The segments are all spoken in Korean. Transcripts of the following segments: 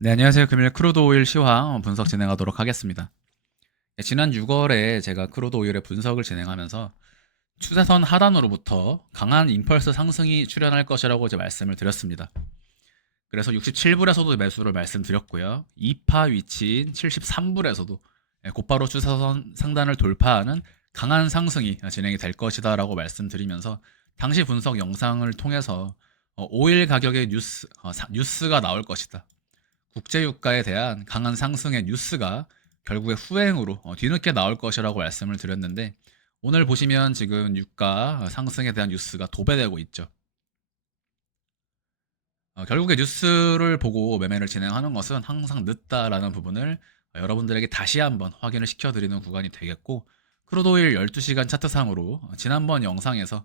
네, 안녕하세요. 금일 크루드 오일 시황 분석 진행하도록 하겠습니다. 네, 지난 6월에 제가 크루드 오일의 분석을 진행하면서 추세선 하단으로부터 강한 임펄스 상승이 출현할 것이라고 이제 말씀을 드렸습니다. 그래서 67불에서도 매수를 말씀드렸고요. 2파 위치인 73불에서도 곧바로 추세선 상단을 돌파하는 강한 상승이 진행이 될 것이다라고 말씀드리면서 당시 분석 영상을 통해서 오일 가격의 뉴스가 나올 것이다. 국제유가에 대한 강한 상승의 뉴스가 결국에 후행으로 뒤늦게 나올 것이라고 말씀을 드렸는데, 오늘 보시면 지금 유가 상승에 대한 뉴스가 도배되고 있죠. 결국에 뉴스를 보고 매매를 진행하는 것은 항상 늦다라는 부분을 여러분들에게 다시 한번 확인을 시켜드리는 구간이 되겠고, 크루도일 12시간 차트상으로 지난번 영상에서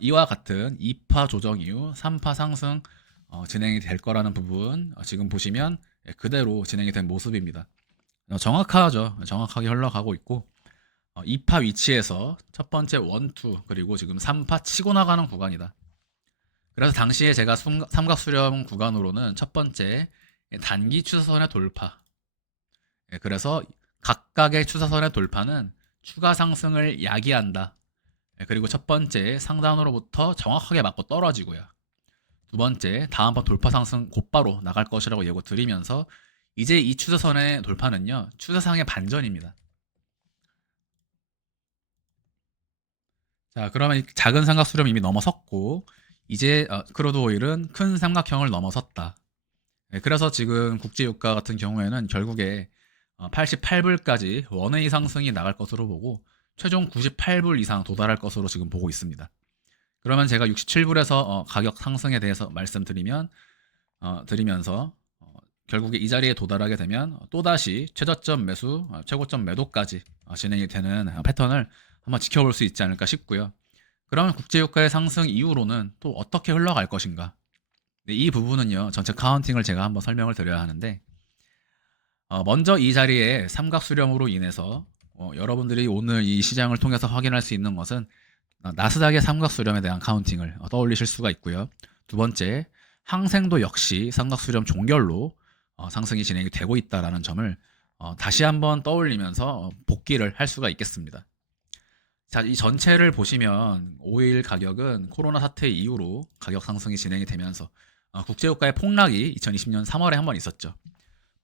이와 같은 2파 조정 이후 3파 상승 진행이 될 거라는 부분 지금 보시면 그대로 진행이 된 모습입니다. 정확하죠. 정확하게 흘러가고 있고, 2파 위치에서 첫 번째 원투 그리고 지금 3파 치고 나가는 구간이다. 그래서 당시에 제가 삼각수렴 구간으로는 첫 번째 단기 추세선의 돌파. 그래서 각각의 추세선의 돌파는 추가 상승을 야기한다. 그리고 첫 번째 상단으로부터 정확하게 맞고 떨어지고요. 두 번째 다음번 돌파 상승 곧바로 나갈 것이라고 예고 드리면서, 이제 이 추세선의 돌파는요 추세상의 반전입니다. 자, 그러면 이 작은 삼각수렴 이미 넘어섰고, 이제 크루드 오일은 큰 삼각형을 넘어섰다. 그래서 지금 국제유가 같은 경우에는 결국에 88불까지 원웨이 상승이 나갈 것으로 보고, 최종 98불 이상 도달할 것으로 지금 보고 있습니다. 그러면 제가 67불에서 가격 상승에 대해서 말씀드리면 드리면서 결국에 이 자리에 도달하게 되면 또다시 최저점 매수, 최고점 매도까지 진행이 되는 패턴을 한번 지켜볼 수 있지 않을까 싶고요. 그러면 국제유가의 상승 이후로는 또 어떻게 흘러갈 것인가? 네, 이 부분은요, 전체 카운팅을 제가 한번 설명을 드려야 하는데, 먼저 이 자리에 삼각수렴으로 인해서 여러분들이 오늘 이 시장을 통해서 확인할 수 있는 것은 나스닥의 삼각수렴에 대한 카운팅을 떠올리실 수가 있고요. 두 번째, 항생도 역시 삼각수렴 종결로 상승이 진행이 되고 있다는 점을 다시 한번 떠올리면서 복기를 할 수가 있겠습니다. 자, 이 전체를 보시면 오일 가격은 코로나 사태 이후로 가격 상승이 진행이 되면서 국제유가의 폭락이 2020년 3월에 한번 있었죠.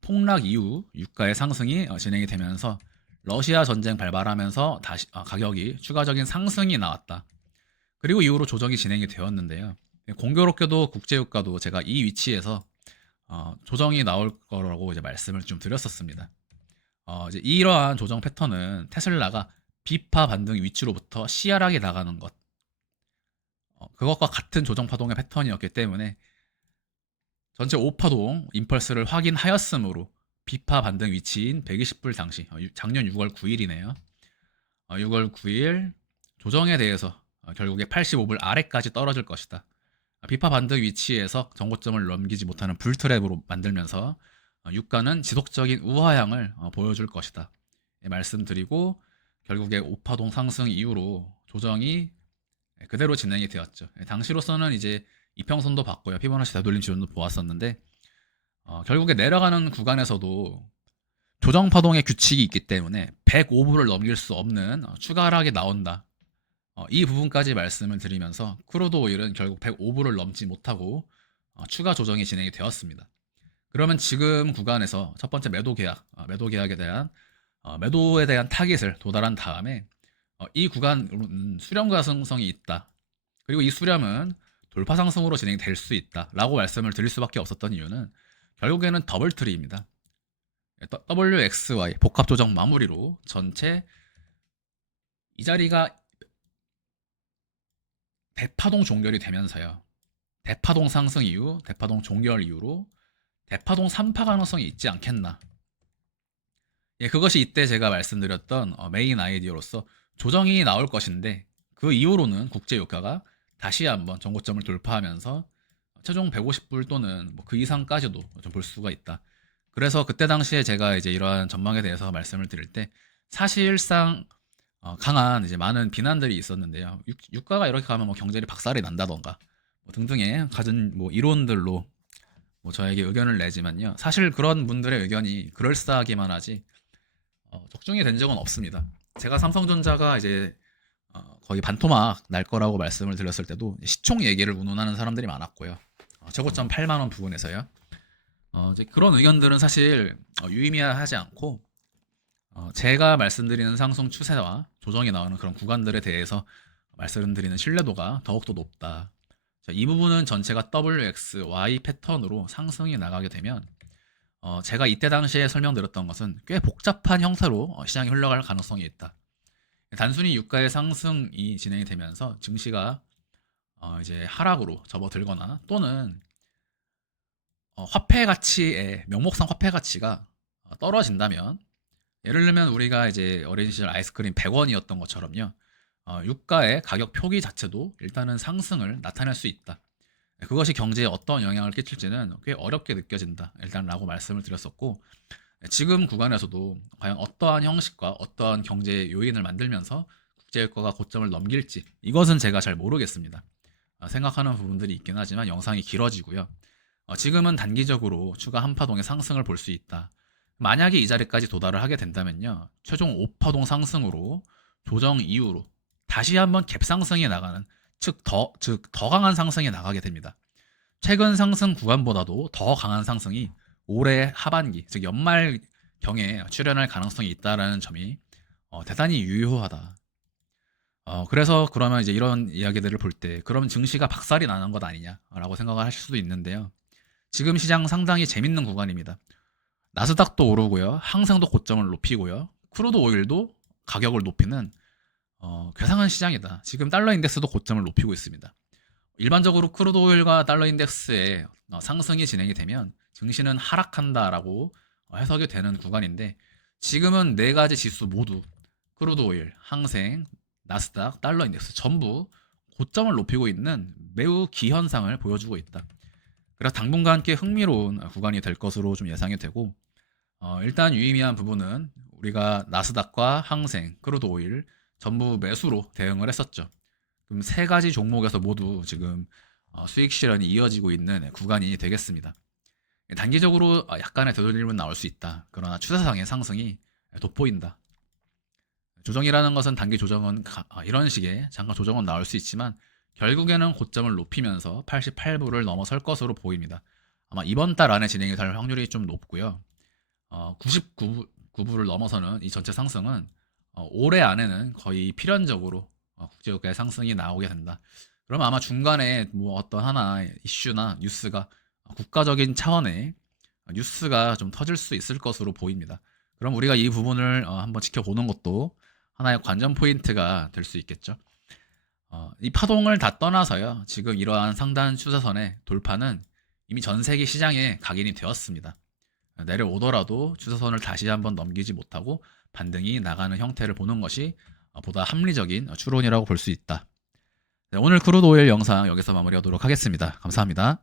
폭락 이후 유가의 상승이 진행이 되면서 러시아 전쟁 발발하면서 다시 가격이 추가적인 상승이 나왔다. 그리고 이후로 조정이 진행이 되었는데요. 공교롭게도 국제유가도 제가 이 위치에서 조정이 나올 거라고 이제 말씀을 좀 드렸었습니다. 이제 이러한 조정 패턴은 테슬라가 비파 반등 위치로부터 씨알하게 나가는 것, 그것과 같은 조정 파동의 패턴이었기 때문에 전체 5파동 임펄스를 확인하였으므로 비파 반등 위치인 120불 당시 작년 6월 9일이네요. 6월 9일 조정에 대해서 결국에 85불 아래까지 떨어질 것이다. 비파 반등 위치에서 정고점을 넘기지 못하는 불트랩으로 만들면서 유가는 지속적인 우하향을 보여줄 것이다. 말씀드리고, 결국에 5파동 상승 이후로 조정이 그대로 진행이 되었죠. 당시로서는 이제 이평선도 봤고요. 피보나치 되돌림 지원도 보았었는데, 결국에 내려가는 구간에서도 조정 파동의 규칙이 있기 때문에 105불을 넘길 수 없는 추가 하락이 나온다. 이 부분까지 말씀을 드리면서 크루드 오일은 결국 105불을 넘지 못하고 추가 조정이 진행이 되었습니다. 그러면 지금 구간에서 첫 번째 매도 계약에 대한 매도에 대한 타깃을 도달한 다음에 이 구간 수렴 가능성이 있다. 그리고 이 수렴은 돌파 상승으로 진행될 수 있다라고 말씀을 드릴 수밖에 없었던 이유는 결국에는 더블 트리입니다. WXY 복합 조정 마무리로 전체 이 자리가 대파동 종결이 되면서요. 대파동 상승 이후, 대파동 종결 이후로 대파동 3파 가능성이 있지 않겠나. 예, 그것이 이때 제가 말씀드렸던 메인 아이디어로서 조정이 나올 것인데, 그 이후로는 국제유가가 다시 한번 정고점을 돌파하면서 최종 150불 또는 뭐 그 이상까지도 좀 볼 수가 있다. 그래서 그때 당시에 제가 이제 이러한 전망에 대해서 말씀을 드릴 때 사실상 강한 이제 많은 비난들이 있었는데요. 유가가 이렇게 가면 뭐 경제를 박살이 난다던가 뭐 등등의 가진 뭐 이론들로 뭐 저에게 의견을 내지만요. 사실 그런 분들의 의견이 그럴싸하기만 하지 적중이 된 적은 없습니다. 제가 삼성전자가 이제 거의 반토막 날 거라고 말씀을 드렸을 때도 시총 얘기를 운운하는 사람들이 많았고요. 최고점 8만 원 부근에서요. 이제 그런 의견들은 사실 유의미하지 않고 제가 말씀드리는 상승 추세와 조정이 나오는 그런 구간들에 대해서 말씀드리는 신뢰도가 더욱더 높다. 자, 이 부분은 전체가 WX, Y 패턴으로 상승이 나가게 되면 제가 이때 당시에 설명드렸던 것은 꽤 복잡한 형태로 시장이 흘러갈 가능성이 있다. 단순히 유가의 상승이 진행이 되면서 증시가 이제 하락으로 접어들거나 또는 화폐 가치의 명목상 화폐 가치가 떨어진다면 예를 들면 우리가 이제 어린 시절 아이스크림 100원이었던 것처럼요. 유가의 가격 표기 자체도 일단은 상승을 나타낼 수 있다. 그것이 경제에 어떤 영향을 끼칠지는 꽤 어렵게 느껴진다. 일단 라고 말씀을 드렸었고 지금 구간에서도 과연 어떠한 형식과 어떠한 경제 요인을 만들면서 국제유가가 고점을 넘길지 이것은 제가 잘 모르겠습니다. 생각하는 부분들이 있긴 하지만 영상이 길어지고요. 지금은 단기적으로 추가 한파동의 상승을 볼 수 있다. 만약에 이 자리까지 도달을 하게 된다면요. 최종 5파동 상승으로 조정 이후로 다시 한번 갭상승에 나가는 즉 더 강한 상승에 나가게 됩니다. 최근 상승 구간보다도 더 강한 상승이 올해 하반기, 즉 연말경에 출현할 가능성이 있다라는 점이 대단히 유효하다. 그래서 그러면 이제 이런 이야기들을 볼 때 그러면 증시가 박살이 나는 것 아니냐라고 생각을 하실 수도 있는데요. 지금 시장 상당히 재밌는 구간입니다. 나스닥도 오르고요. 항상도 고점을 높이고요. 크루드 오일도 가격을 높이는 괴상한 시장이다. 지금 달러 인덱스도 고점을 높이고 있습니다. 일반적으로 크루드 오일과 달러 인덱스의 상승이 진행이 되면 증시는 하락한다라고 해석이 되는 구간인데 지금은 네 가지 지수 모두 크루드 오일, 항생, 나스닥, 달러 인덱스 전부 고점을 높이고 있는 매우 기현상을 보여주고 있다. 그래서 당분간 꽤 흥미로운 구간이 될 것으로 좀 예상이 되고 일단 유의미한 부분은 우리가 나스닥과 항생, 크루드 오일 전부 매수로 대응을 했었죠. 그럼 세 가지 종목에서 모두 지금 수익 실현이 이어지고 있는 구간이 되겠습니다. 단기적으로 약간의 되돌림은 나올 수 있다. 그러나 추세상의 상승이 돋보인다. 조정이라는 것은 단기 조정은 이런 식의 잠깐 조정은 나올 수 있지만 결국에는 고점을 높이면서 88불을 넘어설 것으로 보입니다. 아마 이번 달 안에 진행이 될 확률이 좀 높고요. 99불을 넘어서는 이 전체 상승은 올해 안에는 거의 필연적으로 국제유가의 상승이 나오게 된다. 그럼 아마 중간에 뭐 어떤 하나 이슈나 뉴스가 국가적인 차원의 뉴스가 좀 터질 수 있을 것으로 보입니다. 그럼 우리가 이 부분을 한번 지켜보는 것도 하나의 관전 포인트가 될 수 있겠죠. 이 파동을 다 떠나서요. 지금 이러한 상단 추세선의 돌파는 이미 전 세계 시장에 각인이 되었습니다. 내려오더라도 추세선을 다시 한번 넘기지 못하고 반등이 나가는 형태를 보는 것이 보다 합리적인 추론이라고 볼 수 있다. 네, 오늘 크루드 오일 영상 여기서 마무리하도록 하겠습니다. 감사합니다.